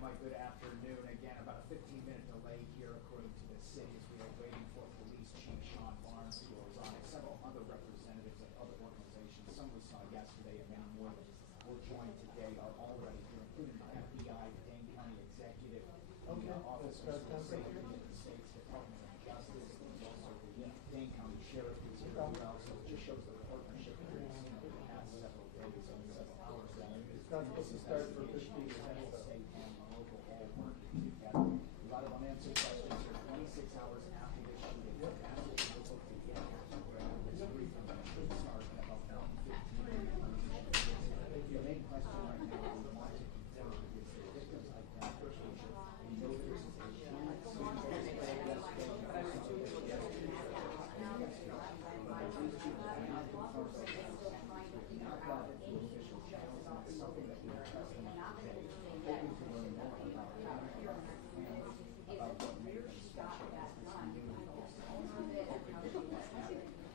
Mike, good afternoon. Again, about a 15-minute delay here, according to the city, as we are waiting for Police Chief Sean Barnes, who was on, several other representatives of other organizations. Some we saw yesterday, and many more were joined today, are already here, including the FBI, the Dane County Executive, the officers of safety in the state's Department of Justice, and also the Dane County Sheriff is here as well. So it just shows the partnership that we've seen over the past several days and several hours. It's not supposed to start for 15 minutes. State and local all working together. A lot of unanswered questions here 26 hours after this shooting. That's what we're looking to get this brief from the start at about 9:15. The main question right now we want to confirm is the victim's identification. We know that this is a something that we are trusting today, hoping to learn more about what made them special as this community.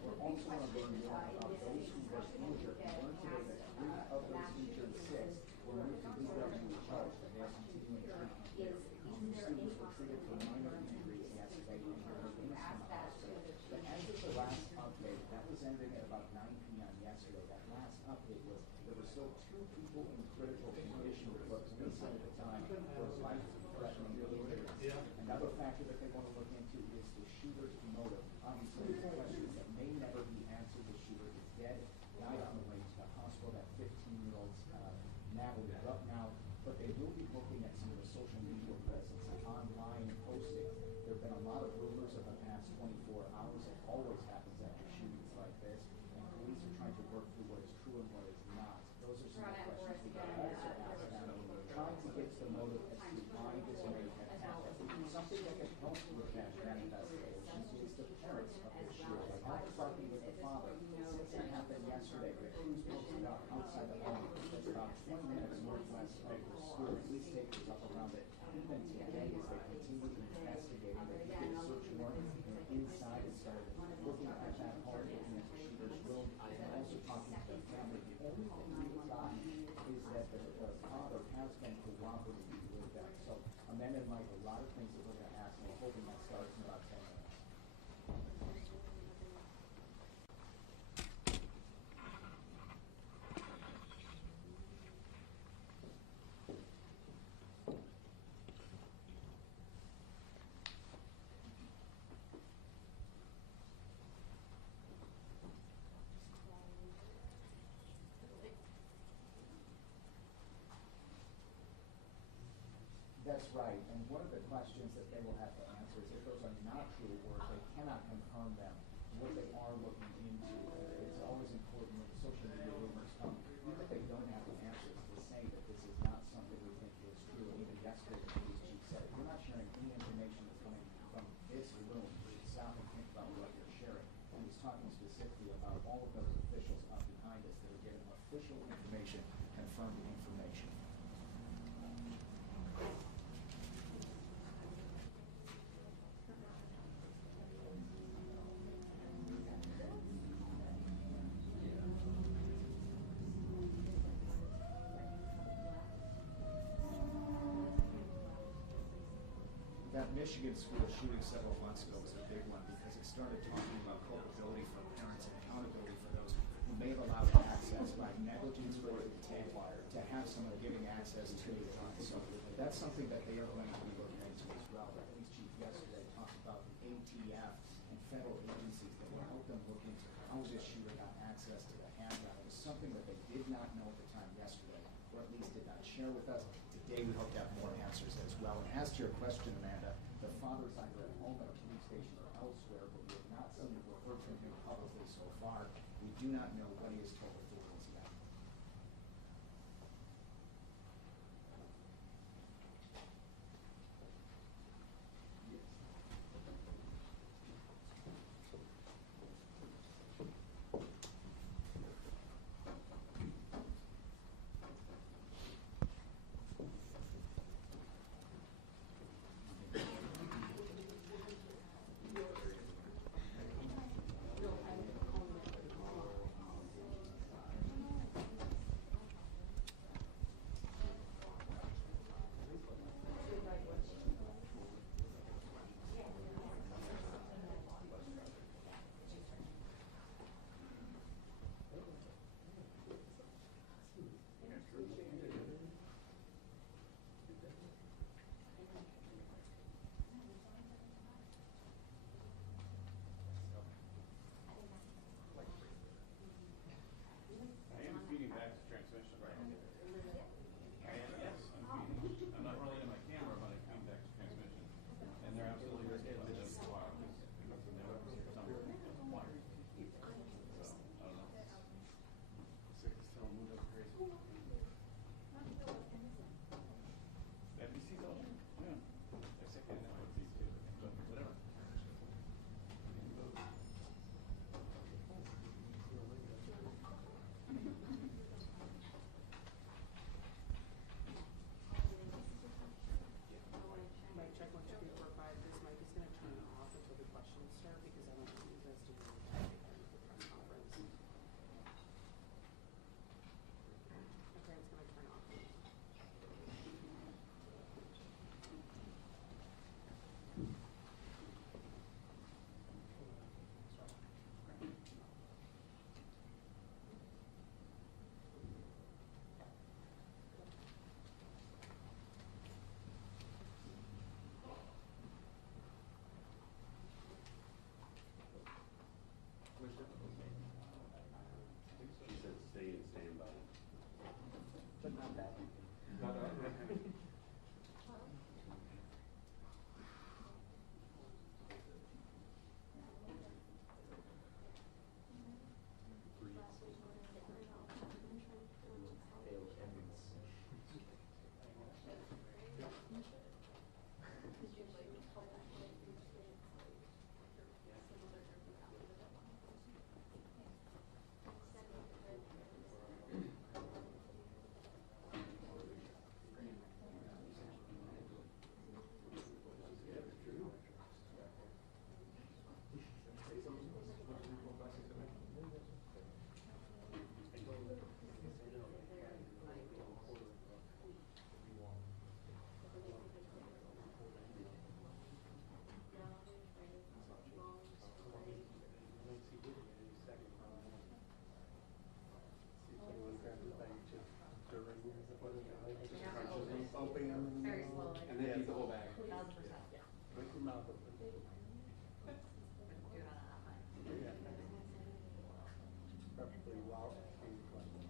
We're also going to learn more about those who were injured. We learned today that 3 of those injured 6 were moved to DW charged and they are continuing treatment here. 2 students were treated for minor injuries yesterday and were in the hospital. But as of the last update, that was ending at about 9 p.m. yesterday. That last update was there were still 2 people in critical condition with what police said at the time was life-threatening injuries. Another factor that they want to look into is the shooter's motive. Obviously, there's questions that may never be answered. The shooter is dead, died on the way to the hospital. That 15-year-old Natalie is up now, but they will be looking at some of the social media presence and online posting. There have been a lot of rumors of the past 24 hours. It always happens after shootings like this, and police are trying to work through what is true and what is not. Those are some of the questions we can also ask them. Trying to get to the motive as to why this may have happened. Something that can help with that investigation is the parents of the shooter. Like I was talking with the father since it happened yesterday. The crews posted up outside the home. It's about 20 minutes northwest of the school. Police station up around it. Even today, as they continue investigating, they did a search warrant inside and started looking at that home, looking at the shooter's room, and also talking to the family. The only thing we've gotten is that the father has been cooperating with them. So Amanda and Mike, a lot of things that we're going to ask, and we're hoping that starts in about 10 minutes. That's right, and one of the questions that they will have to answer is if those are not true or if they cannot confirm them, what they are looking into. It's always important when social media rumors come, even if they don't have the answers, to say that this is not something we think is true. And even yesterday, the police chief said, we're not sharing any information that's coming from this room. Stop and think about what you're sharing. And he's talking specifically about all of those officials up behind us that are giving official information, confirming information. That Michigan school shooting several months ago was a big one because it started talking about culpability for parents and accountability for those who may have allowed access by negligence or intent to have someone giving access to the time. So that's something that they are going to be looking into as well. The police chief yesterday talked about the ATF and federal agencies that will help them look into how this shooter got access to the handgun. It was something that they did not know at the time yesterday, or at least did not share with us. Today we hope to have more answers as well. And as to your question, Amanda, the father is either at home at a police station or elsewhere, but we have not seen or heard from him publicly so far. We do not know what he has told authorities yet. whole bag. 1,000%. Break your mouth open. Do it on a hotline. Yeah. Preferably while being collected.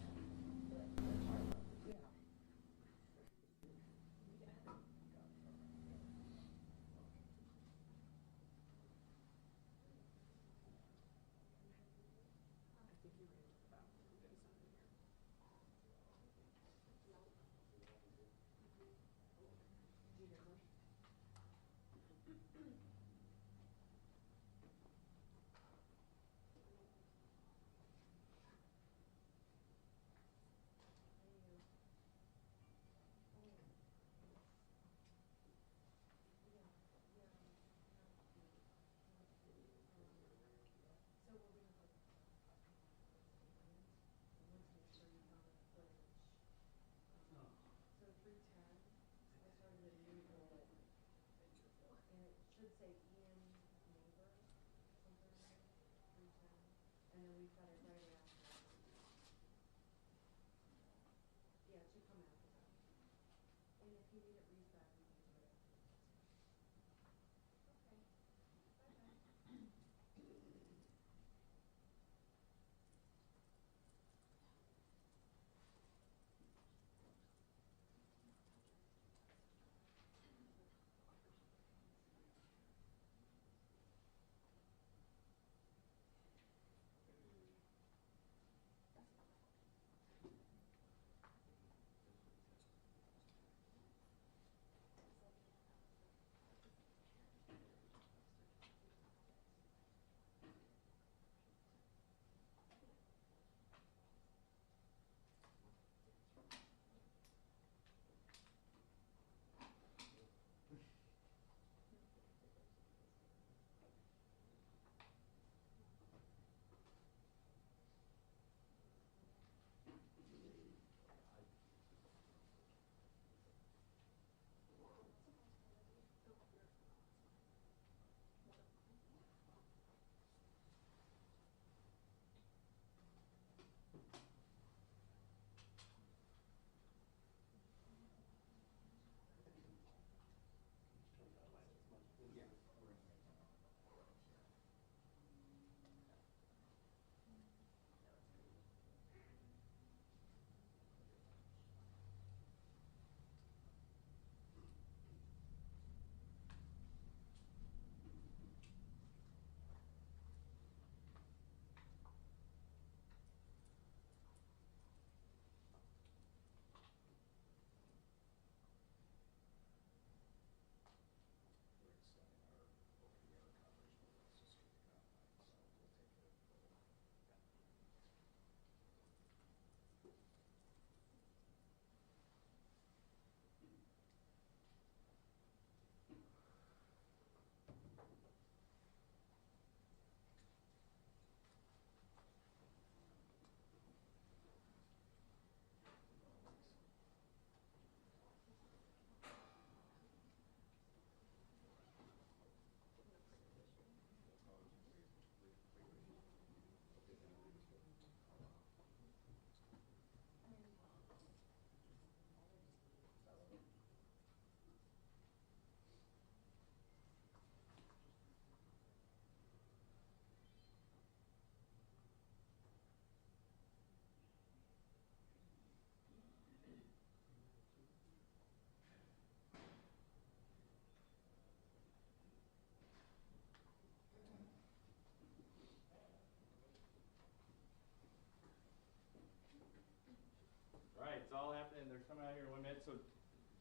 Right, it's all happening. They're coming out here in 1 minute. So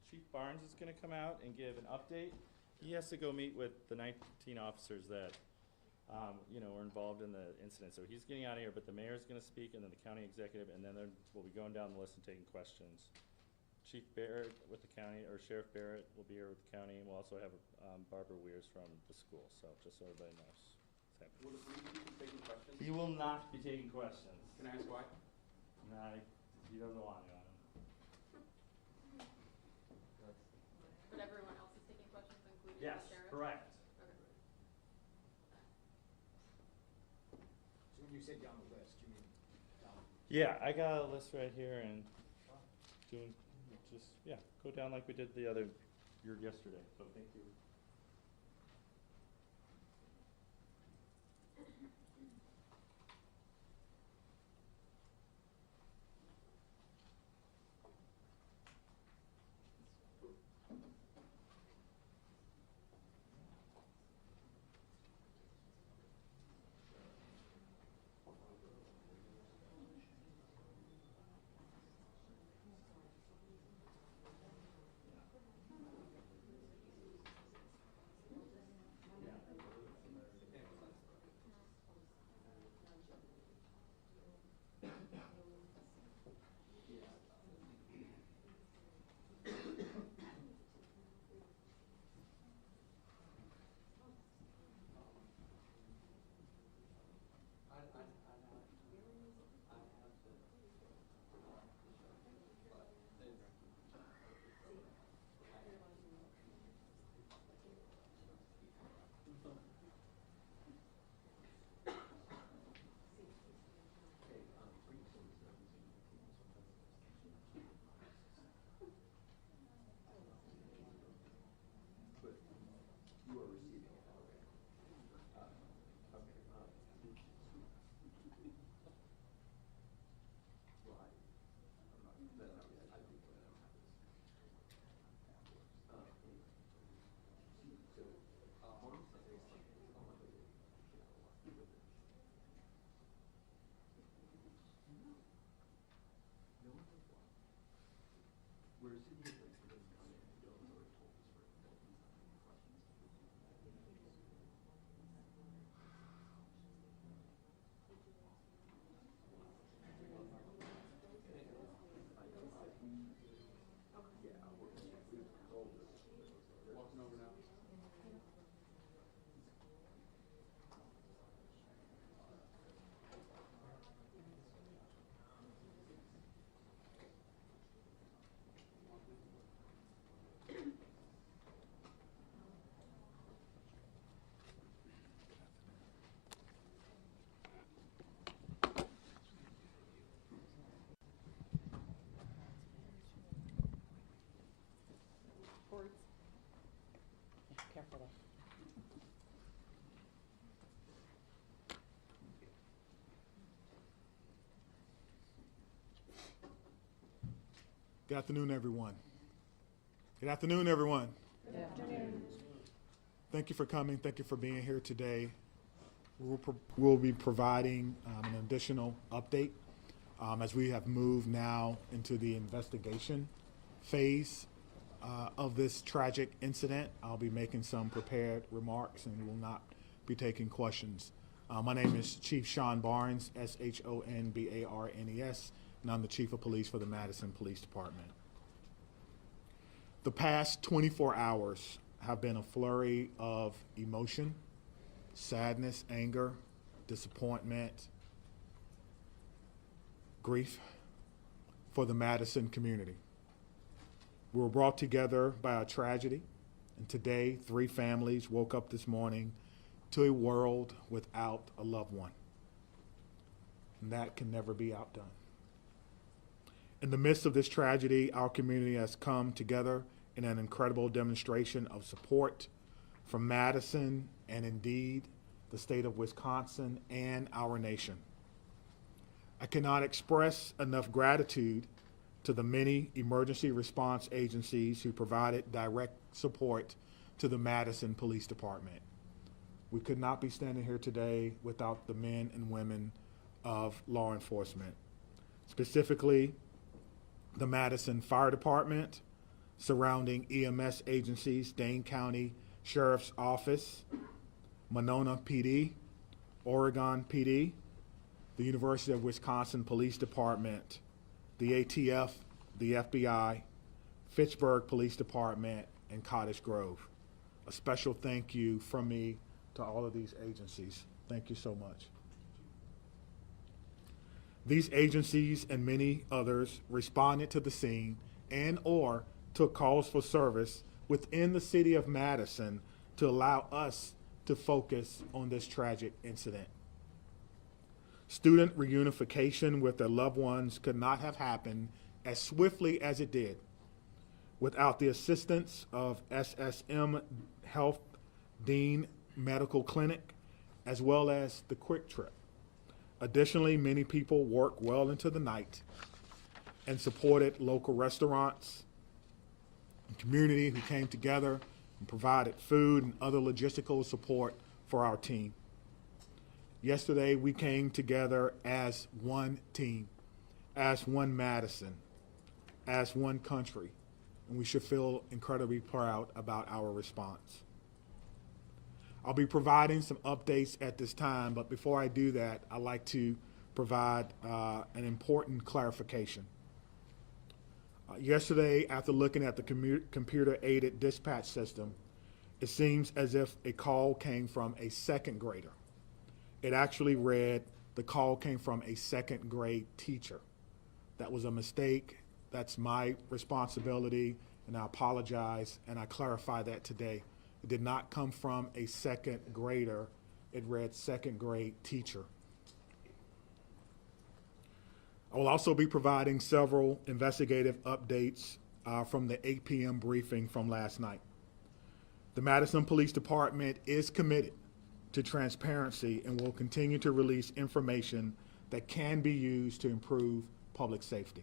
Chief Barnes is going to come out and give an update. He has to go meet with the 19 officers that, were involved in the incident. So he's getting out of here, but the mayor's going to speak, and then the county executive, and then we'll be going down the list and taking questions. Chief Barrett with the county, or Sheriff Barrett will be here with the county, and we'll also have Barbara Weirs from the school. So just so everybody knows. Will the police chief be taking questions? He will not be taking questions. Can I ask why? Nah, he doesn't want to. But everyone else is taking questions, including Yes, the sheriff? correct. Okay. So when you say down the list, you mean down? Yeah, I got a list right here and go down like we did the other yesterday, so thank you. You are receiving it, okay. Well, I think that I don't have this. We're sitting here waiting for them to come in. Joe has already told us that he's not having questions. Walking over now. Careful there. Good afternoon, everyone. Good afternoon, everyone. Good afternoon. Thank you for coming. Thank you for being here today. We'll be providing an additional update as we have moved now into the investigation phase of this tragic incident. I'll be making some prepared remarks and will not be taking questions. My name is Chief Sean Barnes, Shonbarnes, and I'm the Chief of Police for the Madison Police Department. The past 24 hours have been a flurry of emotion, sadness, anger, disappointment, grief for the Madison community. We were brought together by a tragedy, and today 3 families woke up this morning to a world without a loved one. And that can never be outdone. In the midst of this tragedy, our community has come together in an incredible demonstration of support from Madison and indeed the state of Wisconsin and our nation. I cannot express enough gratitude to the many emergency response agencies who provided direct support to the Madison Police Department. We could not be standing here today without the men and women of law enforcement, specifically the Madison Fire Department, surrounding EMS agencies, Dane County Sheriff's Office, Monona PD, Oregon PD, the University of Wisconsin Police Department, the ATF, the FBI, Fitchburg Police Department, and Cottage Grove. A special thank you from me to all of these agencies. Thank you so much. These agencies and many others responded to the scene and or took calls for service within the city of Madison to allow us to focus on this tragic incident. Student reunification with their loved ones could not have happened as swiftly as it did without the assistance of SSM Health Dean Medical Clinic, as well as the Quick Trip. Additionally, many people worked well into the night and supported local restaurants and community who came together and provided food and other logistical support for our team. Yesterday, we came together as one team, as one Madison, as one country, and we should feel incredibly proud about our response. I'll be providing some updates at this time, but before I do that, I'd like to provide an important clarification. Yesterday, after looking at the computer-aided dispatch system, it seems as if a call came from a second grader. It actually read the call came from a second grade teacher. That was a mistake. That's my responsibility, and I apologize, and I clarify that today. It did not come from a second grader. It read second grade teacher. I will also be providing several investigative updates from the 8 p.m. briefing from last night. The Madison Police Department is committed to transparency and will continue to release information that can be used to improve public safety.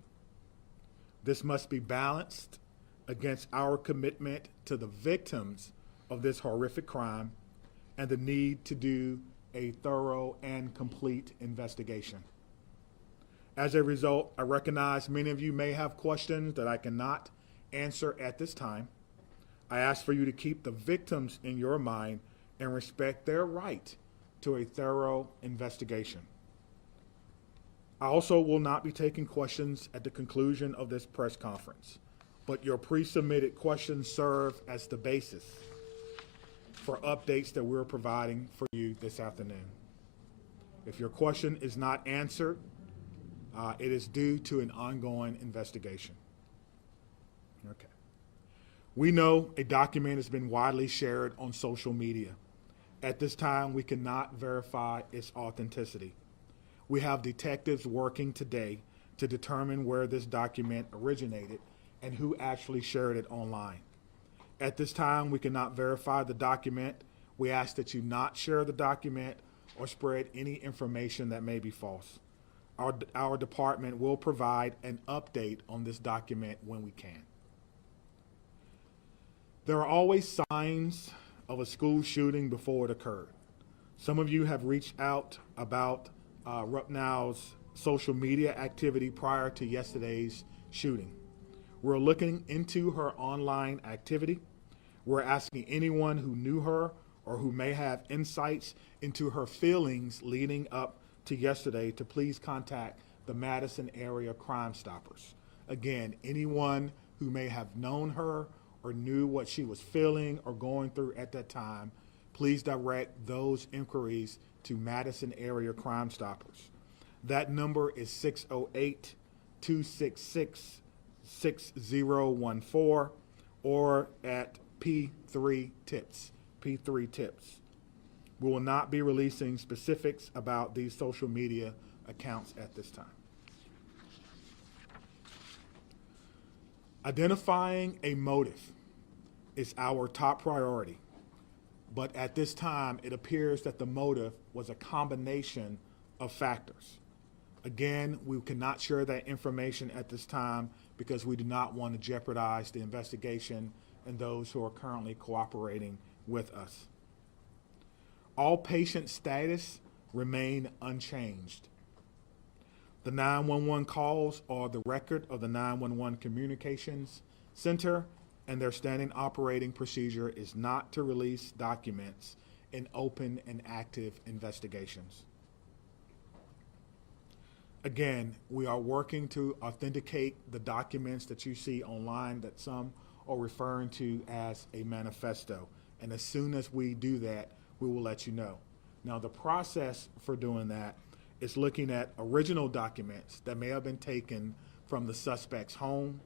This must be balanced against our commitment to the victims of this horrific crime and the need to do a thorough and complete investigation. As a result, I recognize many of you may have questions that I cannot answer at this time. I ask for you to keep the victims in your mind and respect their right to a thorough investigation. I also will not be taking questions at the conclusion of this press conference, but your pre-submitted questions serve as the basis for updates that we're providing for you this afternoon. If your question is not answered, it is due to an ongoing investigation. Okay. We know a document has been widely shared on social media. At this time, we cannot verify its authenticity. We have detectives working today to determine where this document originated and who actually shared it online. At this time, we cannot verify the document. We ask that you not share the document or spread any information that may be false. Our department will provide an update on this document when we can. There are always signs of a school shooting before it occurred. Some of you have reached out about Rupnow's social media activity prior to yesterday's shooting. We're looking into her online activity. We're asking anyone who knew her or who may have insights into her feelings leading up to yesterday to please contact the Madison Area Crime Stoppers. Again, anyone who may have known her or knew what she was feeling or going through at that time, please direct those inquiries to Madison Area Crime Stoppers. That number is 608-266-6014 or at P3 Tips. We will not be releasing specifics about these social media accounts at this time. Identifying a motive is our top priority, but at this time, it appears that the motive was a combination of factors. Again, we cannot share that information at this time because we do not want to jeopardize the investigation and those who are currently cooperating with us. All patient status remain unchanged. The 911 calls are the record of the 911 Communications Center, and their standing operating procedure is not to release documents in open and active investigations. Again, we are working to authenticate the documents that you see online that some are referring to as a manifesto. And as soon as we do that, we will let you know. Now, the process for doing that is looking at original documents that may have been taken from the suspect's home,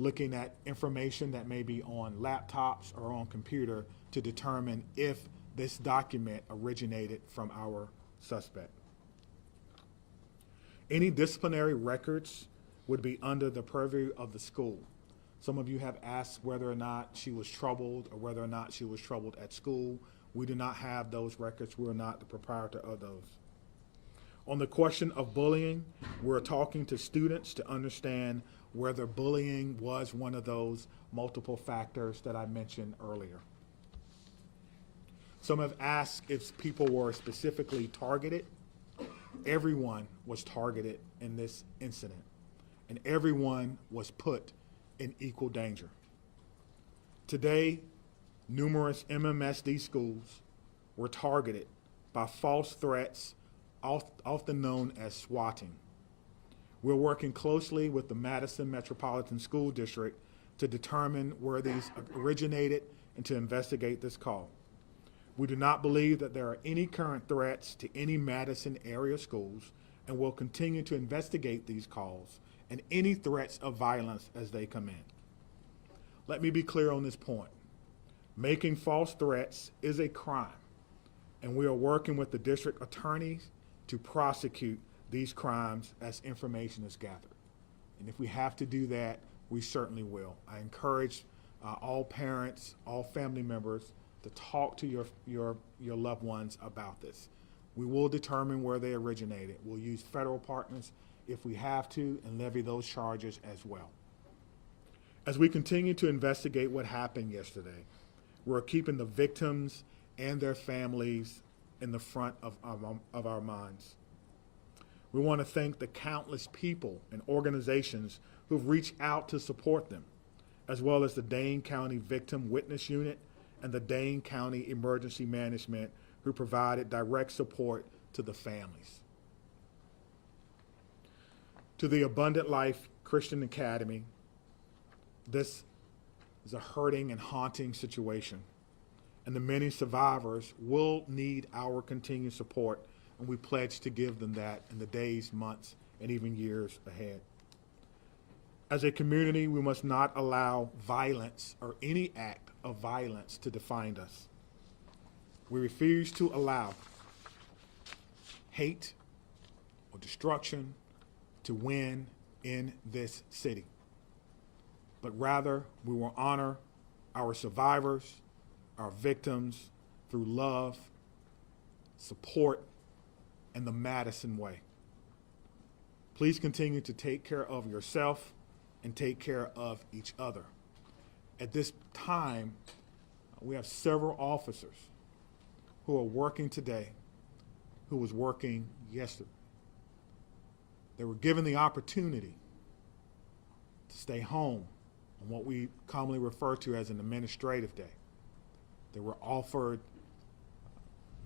looking at information that may be on laptops or on computer to determine if this document originated from our suspect. Any disciplinary records would be under the purview of the school. Some of you have asked whether or not she was troubled or whether or not she was troubled at school. We do not have those records. We're not the proprietor of those. On the question of bullying, we're talking to students to understand whether bullying was one of those multiple factors that I mentioned earlier. Some have asked if people were specifically targeted. Everyone was targeted in this incident, and everyone was put in equal danger. Today, numerous MMSD schools were targeted by false threats, often known as swatting. We're working closely with the Madison Metropolitan School District to determine where these originated and to investigate this call. We do not believe that there are any current threats to any Madison area schools, and will continue to investigate these calls and any threats of violence as they come in. Let me be clear on this point. Making false threats is a crime, and we are working with the district attorneys to prosecute these crimes as information is gathered. And if we have to do that, we certainly will. I encourage all parents, all family members to talk to your loved ones about this. We will determine where they originated. We'll use federal partners if we have to and levy those charges as well. As we continue to investigate what happened yesterday, we're keeping the victims and their families in the front of our minds. We want to thank the countless people and organizations who've reached out to support them, as well as the Dane County Victim Witness Unit and the Dane County Emergency Management, who provided direct support to the families. To the Abundant Life Christian Academy, this is a hurting and haunting situation, and the many survivors will need our continued support, and we pledge to give them that in the days, months, and even years ahead. As a community, we must not allow violence or any act of violence to define us. We refuse to allow hate or destruction to win in this city, but rather we will honor our survivors, our victims, through love, support, and the Madison way. Please continue to take care of yourself and take care of each other. At this time, we have several officers who are working today, who was working yesterday. They were given the opportunity to stay home on what we commonly refer to as an administrative day. They were offered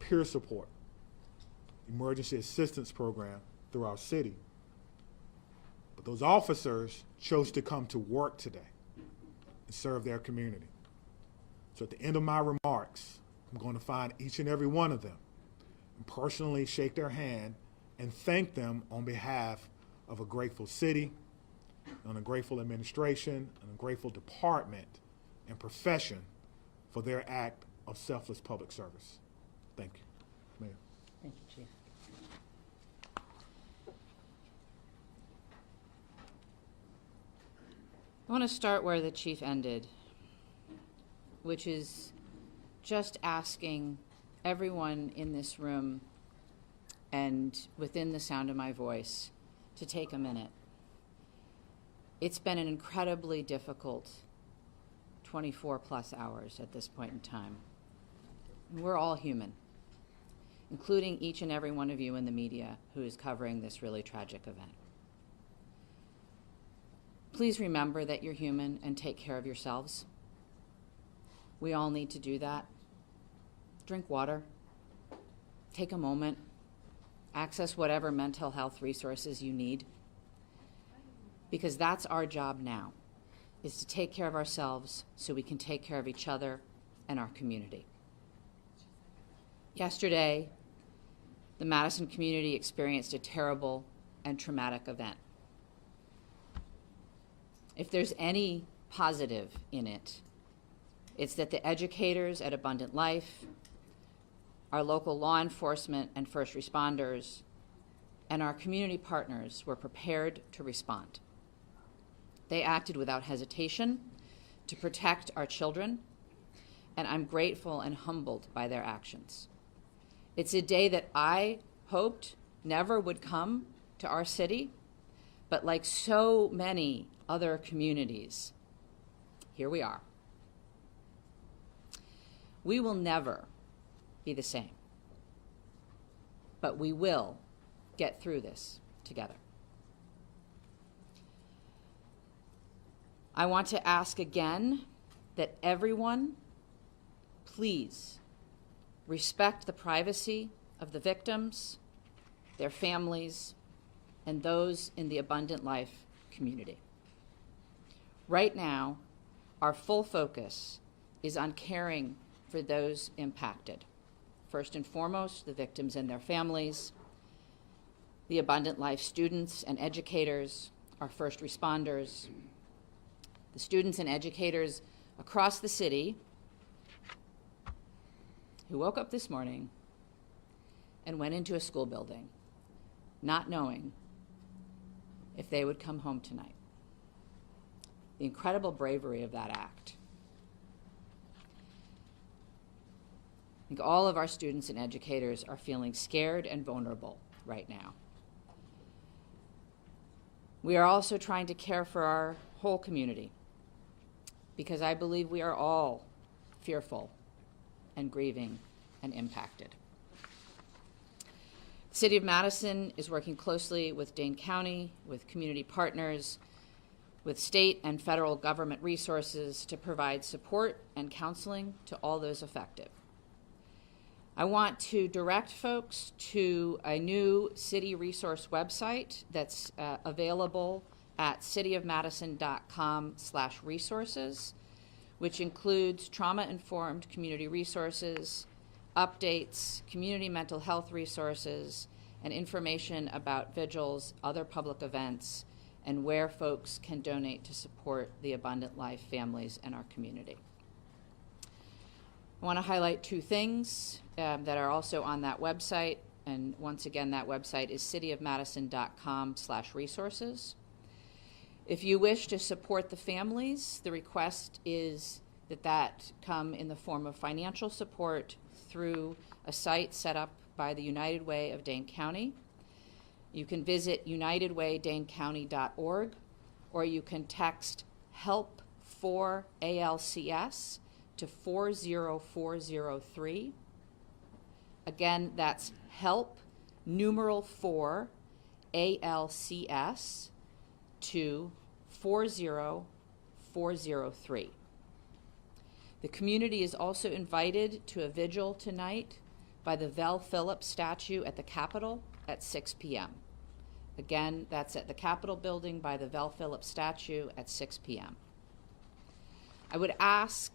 peer support, emergency assistance program through our city. But those officers chose to come to work today and serve their community. So at the end of my remarks, I'm going to find each and every one of them and personally shake their hand and thank them on behalf of a grateful city, and a grateful administration, and a grateful department and profession for their act of selfless public service. Thank you. Mayor. Thank you, Chief. I want to start where the Chief ended, which is just asking everyone in this room and within the sound of my voice to take a minute. It's been an incredibly difficult 24 plus hours at this point in time. We're all human, including each and every one of you in the media who is covering this really tragic event. Please remember that you're human and take care of yourselves. We all need to do that. Drink water, take a moment, access whatever mental health resources you need, because that's our job now, is to take care of ourselves so we can take care of each other and our community. Yesterday, the Madison community experienced a terrible and traumatic event. If there's any positive in it, it's that the educators at Abundant Life, our local law enforcement and first responders, and our community partners were prepared to respond. They acted without hesitation to protect our children, and I'm grateful and humbled by their actions. It's a day that I hoped never would come to our city, but like so many other communities, here we are. We will never be the same, but we will get through this together. I want to ask again that everyone, please respect the privacy of the victims, their families, and those in the Abundant Life community. Right now, our full focus is on caring for those impacted. First and foremost, the victims and their families, the Abundant Life students and educators, our first responders, the students and educators across the city who woke up this morning and went into a school building not knowing if they would come home tonight. The incredible bravery of that act. I think all of our students and educators are feeling scared and vulnerable right now. We are also trying to care for our whole community, because I believe we are all fearful and grieving and impacted. The City of Madison is working closely with Dane County, with community partners, with state and federal government resources to provide support and counseling to all those affected. I want to direct folks to a new city resource website that's available at cityofmadison.com/resources, which includes trauma-informed community resources, updates, community mental health resources, and information about vigils, other public events, and where folks can donate to support the Abundant Life families in our community. I want to highlight two things that are also on that website, and once again, that website is cityofmadison.com/resources. If you wish to support the families, the request is that come in the form of financial support through a site set up by the United Way of Dane County. You can visit unitedwaydanecounty.org, or you can text HELP for ALCS to 40403. Again, that's HELP numeral 4 ALCS to 40403. The community is also invited to a vigil tonight by the Vel Phillips statue at the Capitol at 6 p.m. Again, that's at the Capitol building by the Vel Phillips statue at 6 p.m. I would ask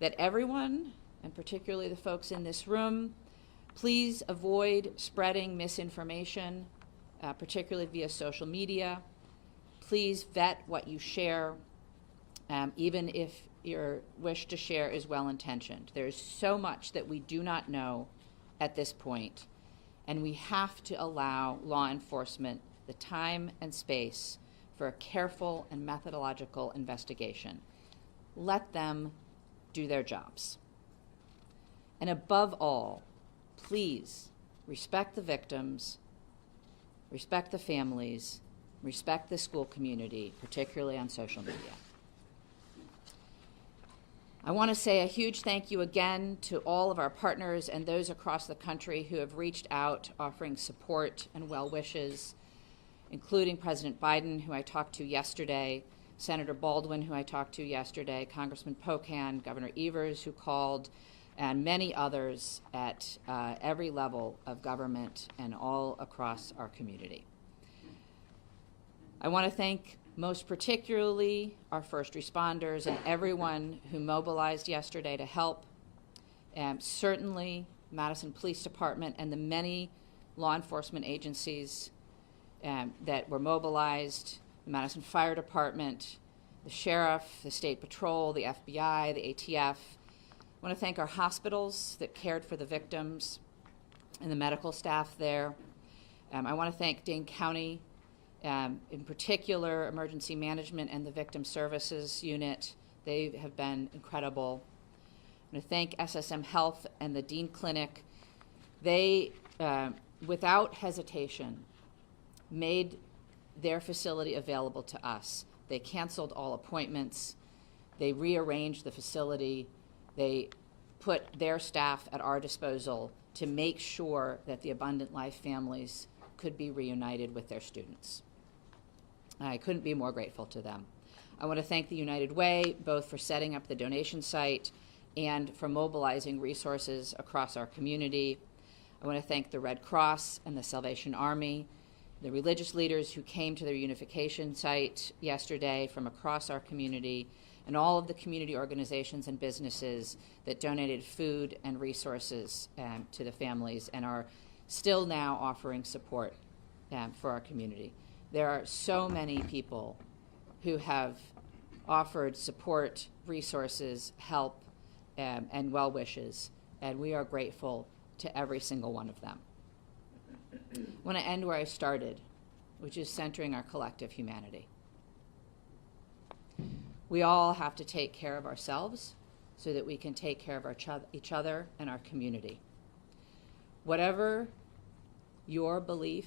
that everyone, and particularly the folks in this room, please avoid spreading misinformation, particularly via social media. Please vet what you share, even if your wish to share is well-intentioned. There's so much that we do not know at this point, and we have to allow law enforcement the time and space for a careful and methodological investigation. Let them do their jobs. And above all, please respect the victims, respect the families, respect the school community, particularly on social media. I want to say a huge thank you again to all of our partners and those across the country who have reached out offering support and well wishes, including President Biden, who I talked to yesterday, Senator Baldwin, who I talked to yesterday, Congressman Pocan, Governor Evers, who called, and many others at every level of government and all across our community. I want to thank most particularly our first responders and everyone who mobilized yesterday to help. Certainly Madison Police Department and the many law enforcement agencies that were mobilized, the Madison Fire Department, the Sheriff, the State Patrol, the FBI, the ATF. I want to thank our hospitals that cared for the victims and the medical staff there. I want to thank Dane County In particular, emergency management and the victim services unit. They have been incredible. I'm going to thank SSM Health and the Dean Clinic. They, without hesitation, made their facility available to us. They canceled all appointments. They rearranged the facility. They put their staff at our disposal to make sure that the Abundant Life families could be reunited with their students. I couldn't be more grateful to them. I want to thank the United Way, both for setting up the donation site and for mobilizing resources across our community. I want to thank the Red Cross and the Salvation Army, the religious leaders who came to their unification site yesterday from across our community, and all of the community organizations and businesses that donated food and resources to the families and are still now offering support for our community. There are so many people who have offered support, resources, help, and well wishes, and we are grateful to every single one of them. I want to end where I started, which is centering our collective humanity. We all have to take care of ourselves so that we can take care of each other and our community. Whatever your belief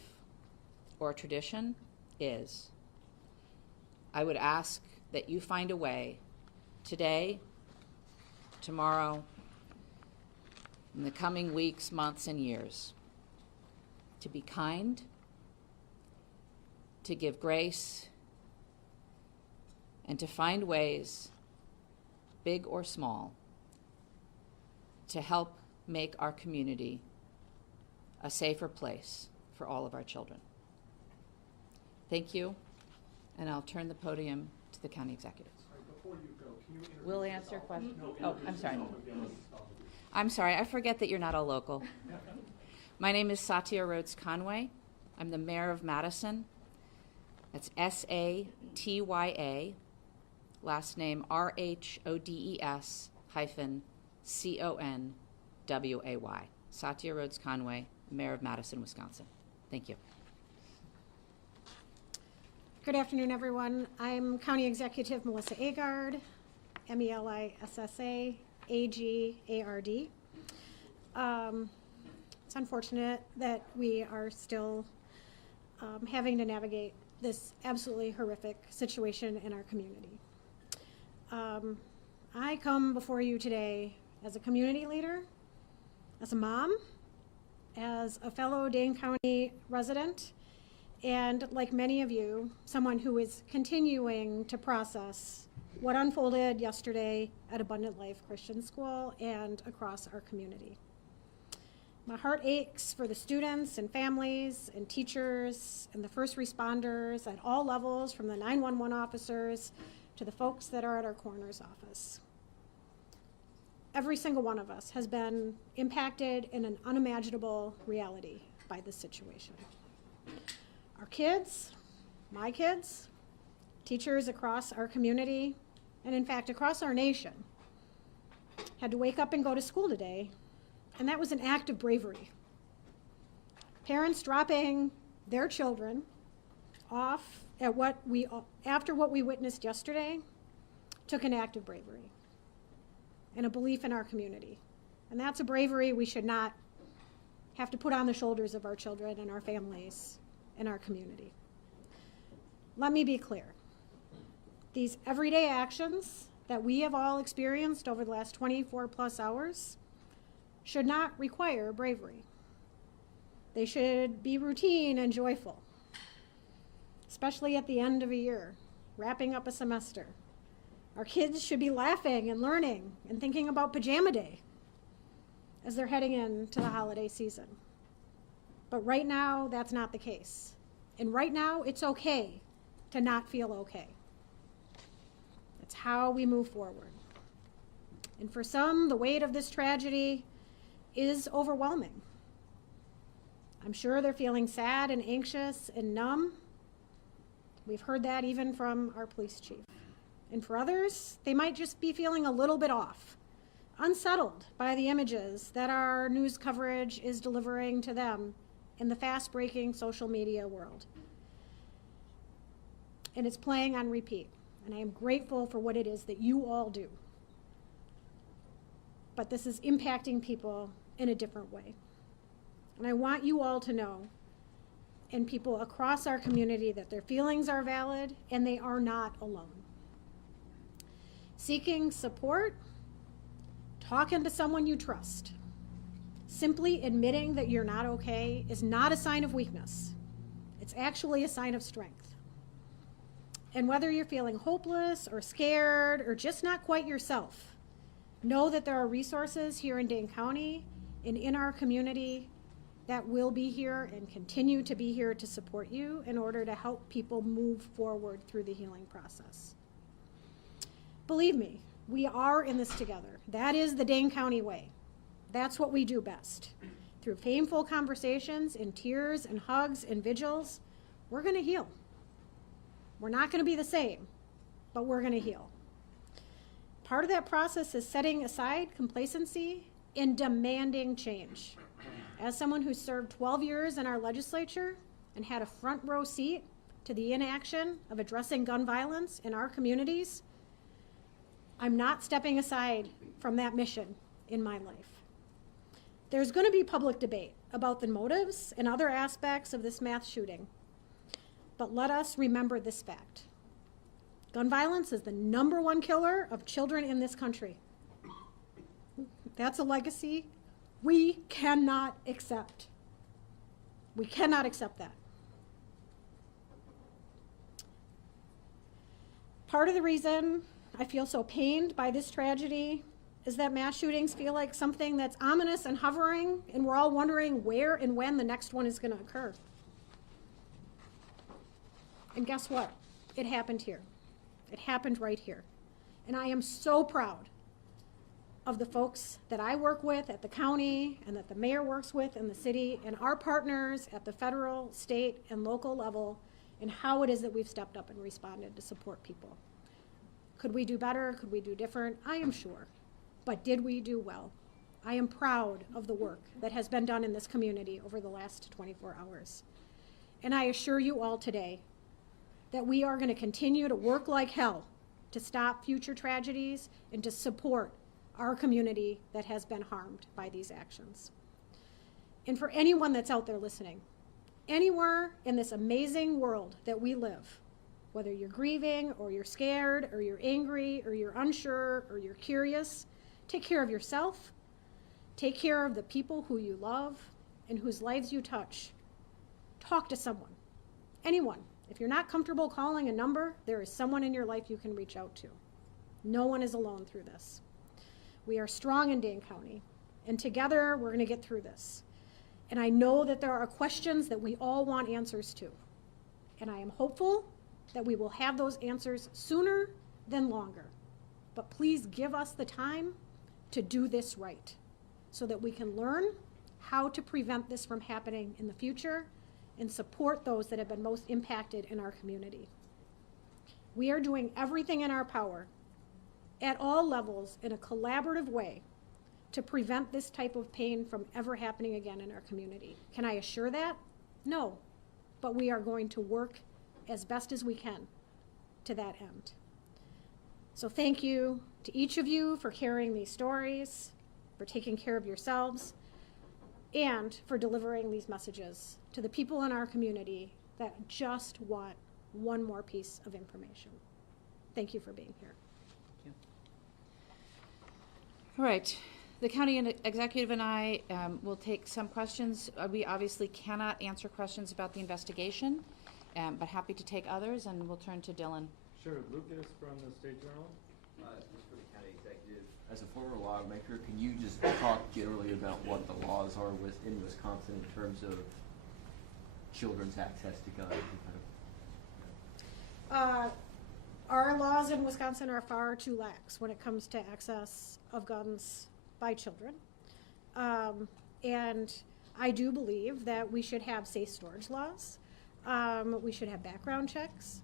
or tradition is, I would ask that you find a way today, tomorrow, in the coming weeks, months, and years, to be kind, to give grace, and to find ways, big or small, to help make our community a safer place for all of our children. Thank you, and I'll turn the podium to the county executive. Before you go, can you introduce We'll yourself? answer questions. No, Oh, I'm sorry. introduce yourself again. I'm sorry, I forget that you're not all local. My name is Satya Rhodes Conway. I'm the mayor of Madison. That's S-A-T-Y-A, last name R-H-O-D-E-S -C-O-N-W-A-Y. Satya Rhodes Conway, mayor of Madison, Wisconsin. Thank you. Good afternoon, everyone. I'm County Executive Melissa Agard, M-E-L-I-S-S-A, A-G-A-R-D. It's unfortunate that we are still having to navigate this absolutely horrific situation in our community. I come before you today as a community leader, as a mom, as a fellow Dane County resident, and like many of you, someone who is continuing to process what unfolded yesterday at Abundant Life Christian School and across our community. My heart aches for the students and families and teachers and the first responders at all levels, from the 911 officers to the folks that are at our coroner's office. Every single one of us has been impacted in an unimaginable reality by this situation. Our kids, my kids, teachers across our community, and in fact across our nation, had to wake up and go to school today, and that was an act of bravery. Parents dropping their children off at after what we witnessed yesterday took an act of bravery and a belief in our community. And that's a bravery we should not have to put on the shoulders of our children and our families in our community. Let me be clear. These everyday actions that we have all experienced over the last 24 plus hours should not require bravery. They should be routine and joyful, especially at the end of a year, wrapping up a semester. Our kids should be laughing and learning and thinking about pajama day as they're heading into the holiday season. But right now, that's not the case. And right now, it's okay to not feel okay. It's how we move forward. And for some, the weight of this tragedy is overwhelming. I'm sure they're feeling sad and anxious and numb. We've heard that even from our police chief. And for others, they might just be feeling a little bit off, unsettled by the images that our news coverage is delivering to them in the fast-breaking social media world. and it's playing on repeat. And I am grateful for what it is that you all do. But this is impacting people in a different way. And I want you all to know, and people across our community, that their feelings are valid and they are not alone. Seeking support, talking to someone you trust, simply admitting that you're not okay is not a sign of weakness. It's actually a sign of strength. And whether you're feeling hopeless or scared or just not quite yourself, know that there are resources here in Dane County and in our community that will be here and continue to be here to support you in order to help people move forward through the healing process. Believe me, we are in this together. That is the Dane County way. That's what we do best. Through painful conversations and tears and hugs and vigils, we're going to heal. We're not going to be the same, but we're going to heal. Part of that process is setting aside complacency and demanding change. As someone who served 12 years in our legislature and had a front row seat to the inaction of addressing gun violence in our communities, I'm not stepping aside from that mission in my life. There's going to be public debate about the motives and other aspects of this mass shooting. But let us remember this fact. Gun violence is the #1 killer of children in this country. That's a legacy we cannot accept. We cannot accept that. Part of the reason I feel so pained by this tragedy is that mass shootings feel like something that's ominous and hovering, and we're all wondering where and when the next one is going to occur. And guess what? It happened here. It happened right here. And I am so proud of the folks that I work with at the county and that the mayor works with in the city and our partners at the federal, state, and local level and how it is that we've stepped up and responded to support people. Could we do better? Could we do different? I am sure. But did we do well? I am proud of the work that has been done in this community over the last 24 hours. And I assure you all today that we are going to continue to work like hell to stop future tragedies and to support our community that has been harmed by these actions. And for anyone that's out there listening, anywhere in this amazing world that we live, whether you're grieving or you're scared or you're angry or you're unsure or you're curious, take care of yourself, take care of the people who you love and whose lives you touch. Talk to someone, anyone. If you're not comfortable calling a number, there is someone in your life you can reach out to. No one is alone through this. We are strong in Dane County, and together we're going to get through this. And I know that there are questions that we all want answers to. And I am hopeful that we will have those answers sooner than longer. But please give us the time to do this right so that we can learn how to prevent this from happening in the future and support those that have been most impacted in our community. We are doing everything in our power at all levels in a collaborative way to prevent this type of pain from ever happening again in our community. Can I assure that? No, but we are going to work as best as we can to that end. So thank you to each of you for carrying these stories, for taking care of yourselves, and for delivering these messages to the people in our community that just want one more piece of information. Thank you for being here. All right. The county executive and I will take some questions. We obviously cannot answer questions about the investigation, but happy to take others, and we'll turn to Dylan. Sure. Lucas from the State Journal. Just for the county executive, as a former lawmaker, can you just talk generally about what the laws are in Wisconsin in terms of children's access to guns? Our laws in Wisconsin are far too lax when it comes to access of guns by children. And I do believe that we should have safe storage laws. We should have background checks.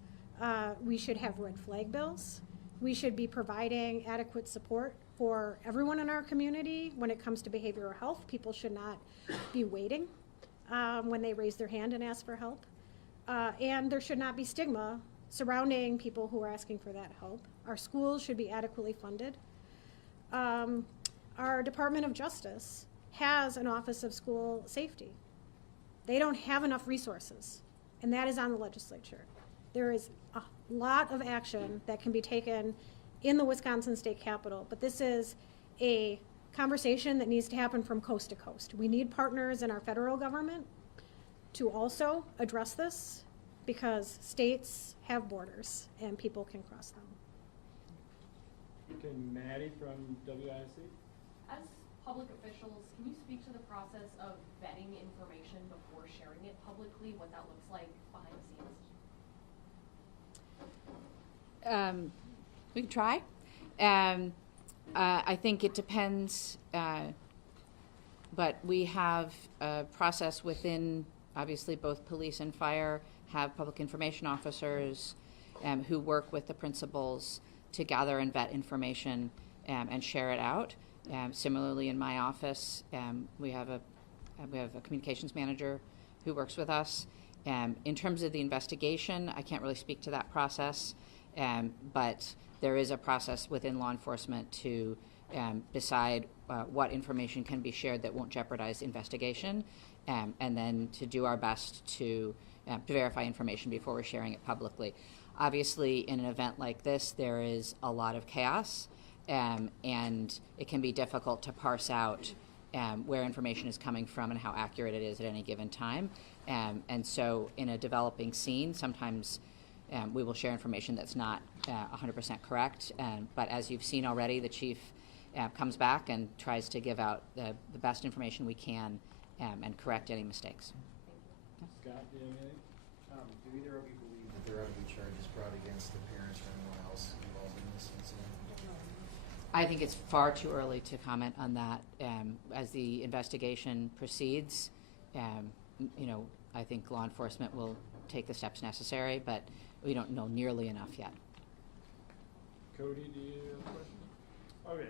We should have red flag bills. We should be providing adequate support for everyone in our community when it comes to behavioral health. People should not be waiting when they raise their hand and ask for help. And there should not be stigma surrounding people who are asking for that help. Our schools should be adequately funded. Our Department of Justice has an Office of School Safety. They don't have enough resources, and that is on the legislature. There is a lot of action that can be taken in the Wisconsin State Capitol, but this is a conversation that needs to happen from coast to coast. We need partners in our federal government to also address this, because states have borders and people can cross them. Okay, Maddie from WISC. As public officials, can you speak to the process of vetting information before sharing it publicly, what that looks like behind the scenes? We can try. I think it depends, but we have a process within, obviously, both police and fire have public information officers who work with the principals to gather and vet information and share it out. Similarly, in my office, we have a communications manager who works with us. In terms of the investigation, I can't really speak to that process, but there is a process within law enforcement to decide what information can be shared that won't jeopardize investigation, and then to do our best to verify information before we're sharing it publicly. Obviously, in an event like this, there is a lot of chaos, and it can be difficult to parse out where information is coming from and how accurate it is at any given time. And so in a developing scene, sometimes we will share information that's not 100% correct. But as you've seen already, the chief comes back and tries to give out the best information we can and correct any mistakes. Scott, do you have anything? Do either of you believe that there ought to be charges brought against the parents or anyone else involved in this incident? I think it's far too early to comment on that. As the investigation proceeds, I think law enforcement will take the steps necessary, but we don't know nearly enough yet. Cody, do you have a question? Okay,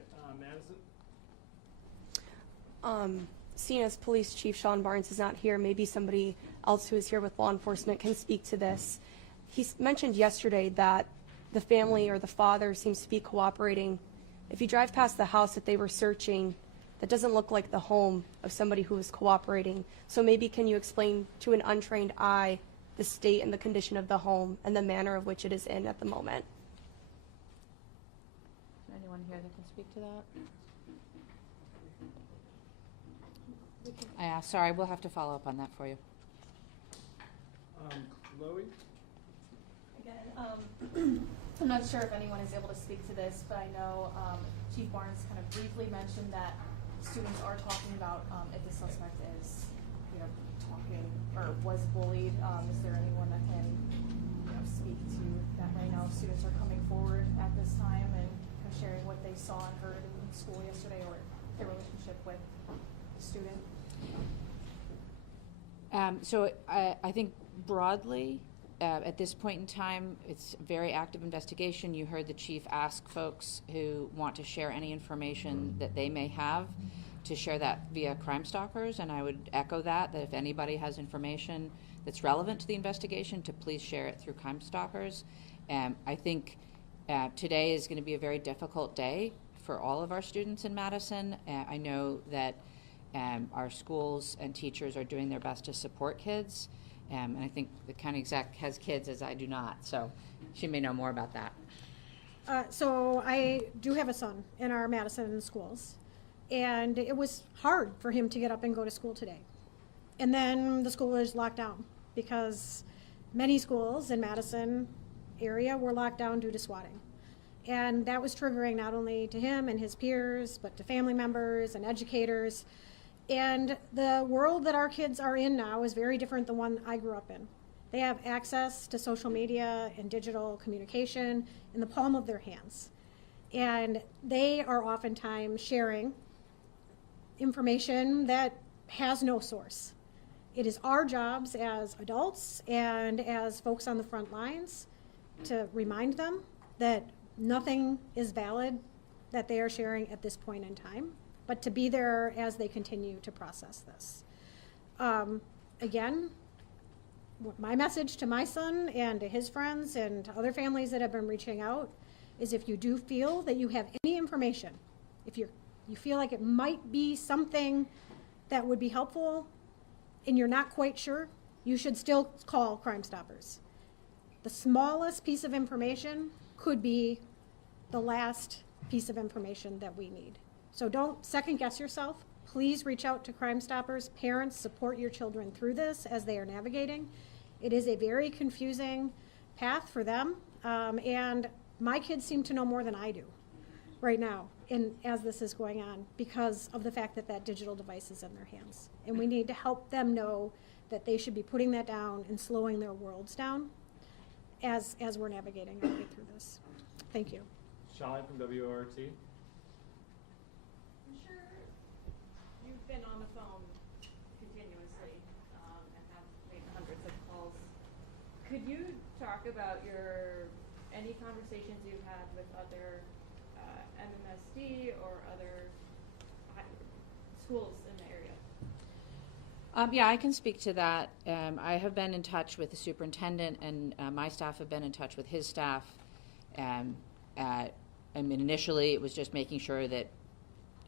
Madison? Seeing as Police Chief Sean Barnes is not here, maybe somebody else who is here with law enforcement can speak to this. He mentioned yesterday that the family or the father seems to be cooperating. If you drive past the house that they were searching, that doesn't look like the home of somebody who is cooperating. So maybe can you explain to an untrained eye the state and the condition of the home and the manner of which it is in at the moment? Is there anyone here that can speak to that? Sorry, we'll have to follow up on that for you. Chloe? Again, I'm not sure if anyone is able to speak to this, but I know Chief Barnes kind of briefly mentioned that students are talking about if the suspect is, talking or was bullied. Is there anyone that can, speak to that right now? Students are coming forward at this time and kind of sharing what they saw and heard in school yesterday, or their relationship with the student. So I think broadly, at this point in time, it's a very active investigation. You heard the chief ask folks who want to share any information that they may have to share that via Crime Stalkers, and I would echo that if anybody has information that's relevant to the investigation, to please share it through Crime Stalkers. I think today is going to be a very difficult day for all of our students in Madison. I know that our schools and teachers are doing their best to support kids. And I think the county exec has kids, as I do not, so she may know more about that. So I do have a son in our Madison schools, and it was hard for him to get up and go to school today. And then the school was locked down because many schools in Madison area were locked down due to swatting. And that was triggering not only to him and his peers, but to family members and educators. And the world that our kids are in now is very different than the one I grew up in. They have access to social media and digital communication in the palm of their hands. And they are oftentimes sharing information that has no source. It is our jobs as adults and as folks on the front lines to remind them that nothing is valid that they are sharing at this point in time, but to be there as they continue to process this. Again, my message to my son and to his friends and to other families that have been reaching out is if you do feel that you have any information, if you feel like it might be something that would be helpful and you're not quite sure, you should still call Crime Stoppers. The smallest piece of information could be the last piece of information that we need. So don't second guess yourself. Please reach out to Crime Stoppers. Parents, support your children through this as they are navigating. It is a very confusing path for them, and my kids seem to know more than I do right now as this is going on because of the fact that that digital device is in their hands. And we need to help them know that they should be putting that down and slowing their worlds down as we're navigating our way through this. Thank you. Shelley from WORT. I'm sure you've been on the phone continuously and have made hundreds of calls. Could you talk about any conversations you've had with other MMSD or other schools in the area? Yeah, I can speak to that. I have been in touch with the superintendent, and my staff have been in touch with his staff. I mean, initially, it was just making sure that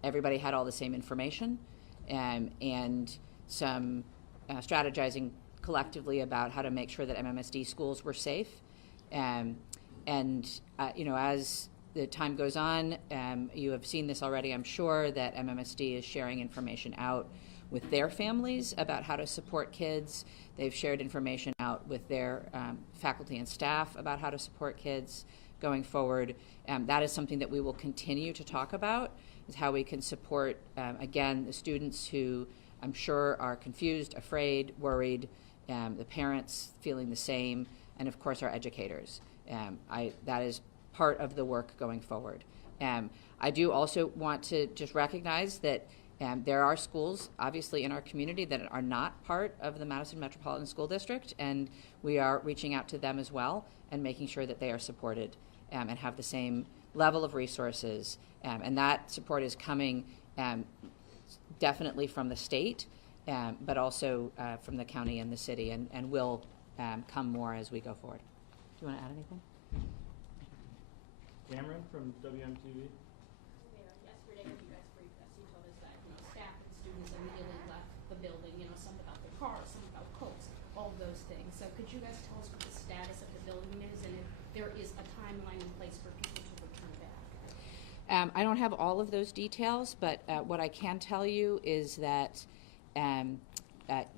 everybody had all the same information, and some strategizing collectively about how to make sure that MMSD schools were safe. You know, as the time goes on, you have seen this already, I'm sure, that MMSD is sharing information out with their families about how to support kids. They've shared information out with their faculty and staff about how to support kids going forward. That is something that we will continue to talk about, is how we can support, again, the students who I'm sure are confused, afraid, worried, the parents feeling the same, and of course our educators. That is part of the work going forward. I do also want to just recognize that there are schools, obviously, in our community that are not part of the Madison Metropolitan School District, and we are reaching out to them as well and making sure that they are supported and have the same level of resources. And that support is coming definitely from the state, but also from the county and the city, and will come more as we go forward. Do you want to add anything? Cameron from WMTV. Yesterday, when you guys briefed us, you told us that, staff and students immediately left the building, some about their cars, some about coats, all of those things. So could you guys tell us what the status of the building is, and if there is a timeline in place for people to return back? I don't have all of those details, but what I can tell you is that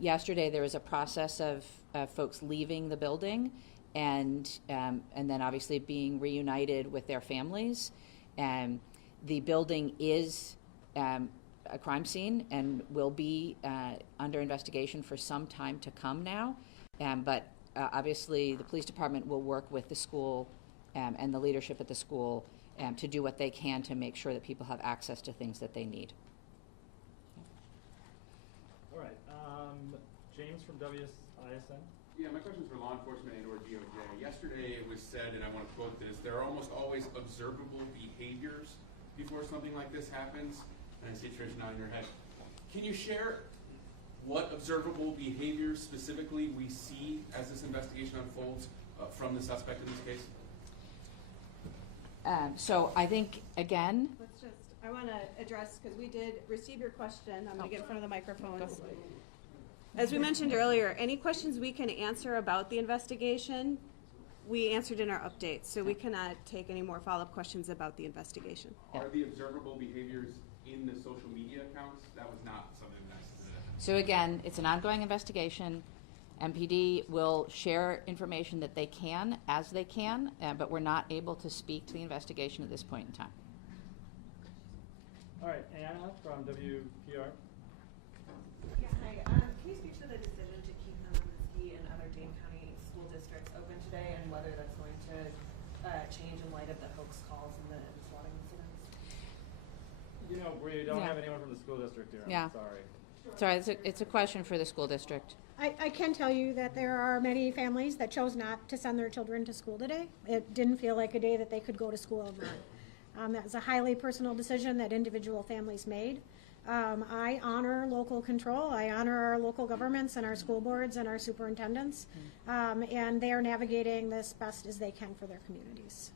yesterday there was a process of folks leaving the building and then obviously being reunited with their families. The building is a crime scene and will be under investigation for some time to come now. But obviously the police department will work with the school and the leadership at the school to do what they can to make sure that people have access to things that they need. All right. James from WISN. Yeah, my question is for law enforcement and or DOJ. Yesterday it was said, and I want to quote this, there are almost always observable behaviors before something like this happens. And I see Trish nodding her head. Can you share what observable behaviors specifically we see as this investigation unfolds from the suspect in this case? So I think, again, I want to address, because we did receive your question. I'm going to get in front of the microphone. As we mentioned earlier, any questions we can answer about the investigation, we answered in our updates. So we cannot take any more follow-up questions about the investigation. Are the observable behaviors in the social media accounts? That was not something that I said. So again, it's an ongoing investigation. MPD will share information that they can as they can, but we're not able to speak to the investigation at this point in time. All right, Anna from WPR. Yeah, hi. Can you speak to the decision to keep MMSD and other Dane County school districts open today, and whether that's going to change in light of the hoax calls and the swatting incidents? We don't have anyone from the school district here. Yeah. I'm sorry. Sorry, it's a question for the school district. I can tell you that there are many families that chose not to send their children to school today. It didn't feel like a day that they could go to school or not. That was a highly personal decision that individual families made. I honor local control. I honor our local governments and our school boards and our superintendents, and they are navigating this best as they can for their communities.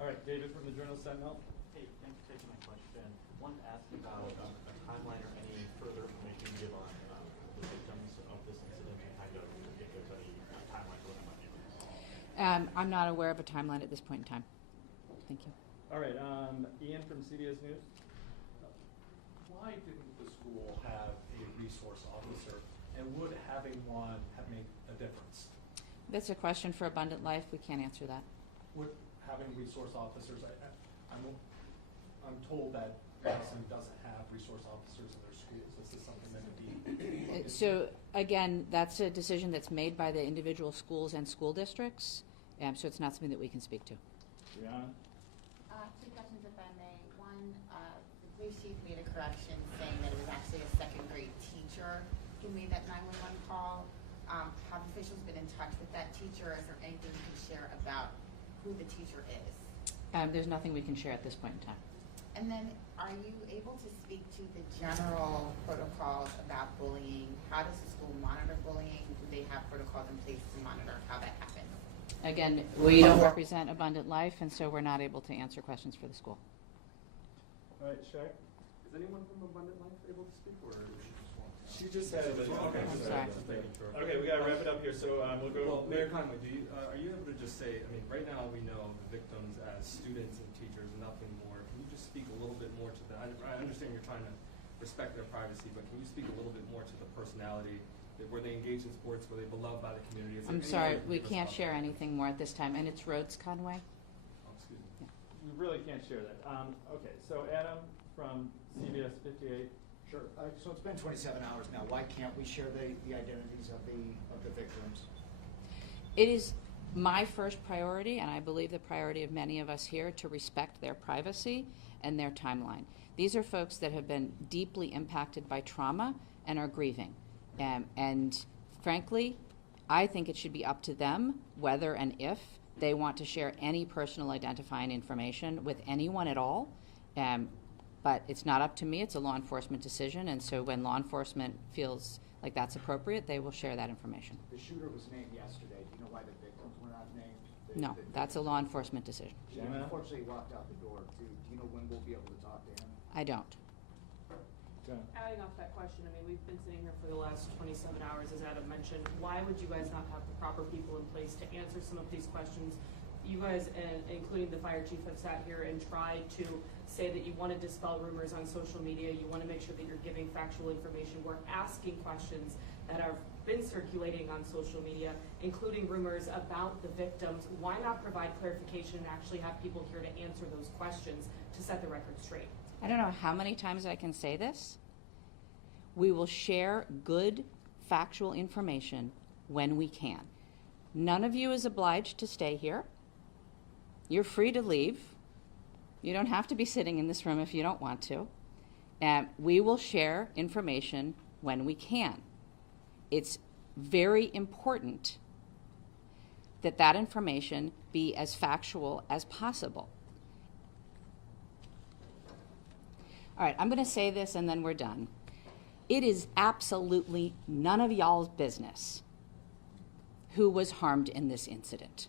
All right, David from the Journal Sentinel. Hey, thanks for taking my question. Wanted to ask about a timeline or any further information you give on the victims of this incident and kind of if there's any timeline for when that might be released. I'm not aware of a timeline at this point in time. Thank you. All right, Ian from CBS News. Why didn't the school have a resource officer, and would having one have made a difference? That's a question for Abundant Life. We can't answer that. Would having resource officers, I'm told that Madison doesn't have resource officers in their schools. Is this something that would be? So again, that's a decision that's made by the individual schools and school districts, so it's not something that we can speak to. Brianna? Two questions if I may. One, the police chief made a correction saying that it was actually a second grade teacher who made that 911 call. Have officials been in touch with that teacher? Is there anything you can share about who the teacher is? There's nothing we can share at this point in time. And then are you able to speak to the general protocols about bullying? How does the school monitor bullying? Do they have protocols in place to monitor how that happens? Again, we don't represent Abundant Life, and so we're not able to answer questions for the school. All right, Shaq? Is anyone from Abundant Life able to speak, or She just said it, but okay. I'm sorry. Okay, we gotta wrap it up here, so we'll go. Well, Mayor Conway, are you able to just say, I mean, right now we know the victims as students and teachers, nothing more. Can you just speak a little bit more to that? I understand you're trying to respect their privacy, but can you speak a little bit more to the personality? Were they engaged in sports? Were they beloved by the community? I'm sorry, we can't share anything more at this time, and it's Rhodes Conway. Oh, excuse me. Yeah. We really can't share that. Okay, so Adam from CBS 58. Sure. So it's been 27 hours now. Why can't we share the identities of the victims? It is my first priority, and I believe the priority of many of us here, to respect their privacy and their timeline. These are folks that have been deeply impacted by trauma and are grieving. And frankly, I think it should be up to them whether and if they want to share any personal identifying information with anyone at all. But it's not up to me. It's a law enforcement decision. And so when law enforcement feels like that's appropriate, they will share that information. The shooter was named yesterday. Do you know why the victims were not named? No, that's a law enforcement decision. He unfortunately walked out the door. Do you know when we'll be able to talk to him? I don't. Adding off that question, I mean, we've been sitting here for the last 27 hours, as Adam mentioned. Why would you guys not have the proper people in place to answer some of these questions? You guys, including the fire chief, have sat here and tried to say that you want to dispel rumors on social media. You want to make sure that you're giving factual information. We're asking questions that have been circulating on social media, including rumors about the victims. Why not provide clarification and actually have people here to answer those questions to set the record straight? I don't know how many times I can say this. We will share good factual information when we can. None of you is obliged to stay here. You're free to leave. You don't have to be sitting in this room if you don't want to. We will share information when we can. It's very important that that information be as factual as possible. All right, I'm going to say this and then we're done. It is absolutely none of y'all's business who was harmed in this incident.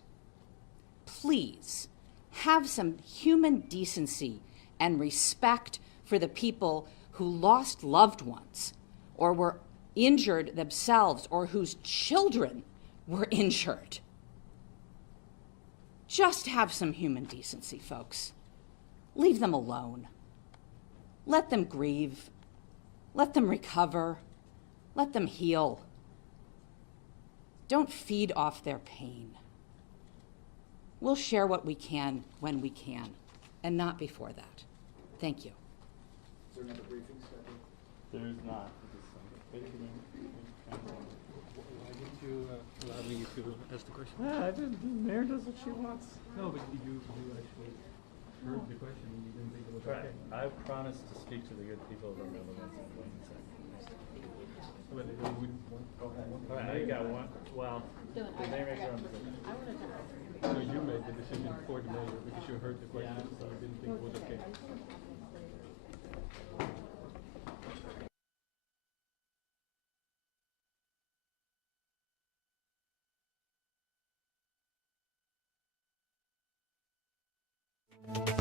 Please have some human decency and respect for the people who lost loved ones or were injured themselves or whose children were injured. Just have some human decency, folks. Leave them alone. Let them grieve. Let them recover. Let them heal. Don't feed off their pain. We'll share what we can when we can, and not before that. Thank you. Is there another briefing scheduled? There is not. Why didn't you allow me to ask the question? The mayor does what she wants. No, but you actually heard the question and you didn't think it was Right. okay. I promised to speak to the good people of the Netherlands in 1 second. Well, you wouldn't want to go on. All right, I got one. Well, the mayor makes her own decision. So you made the decision for the mayor because you heard the question, so you didn't think it was okay. you.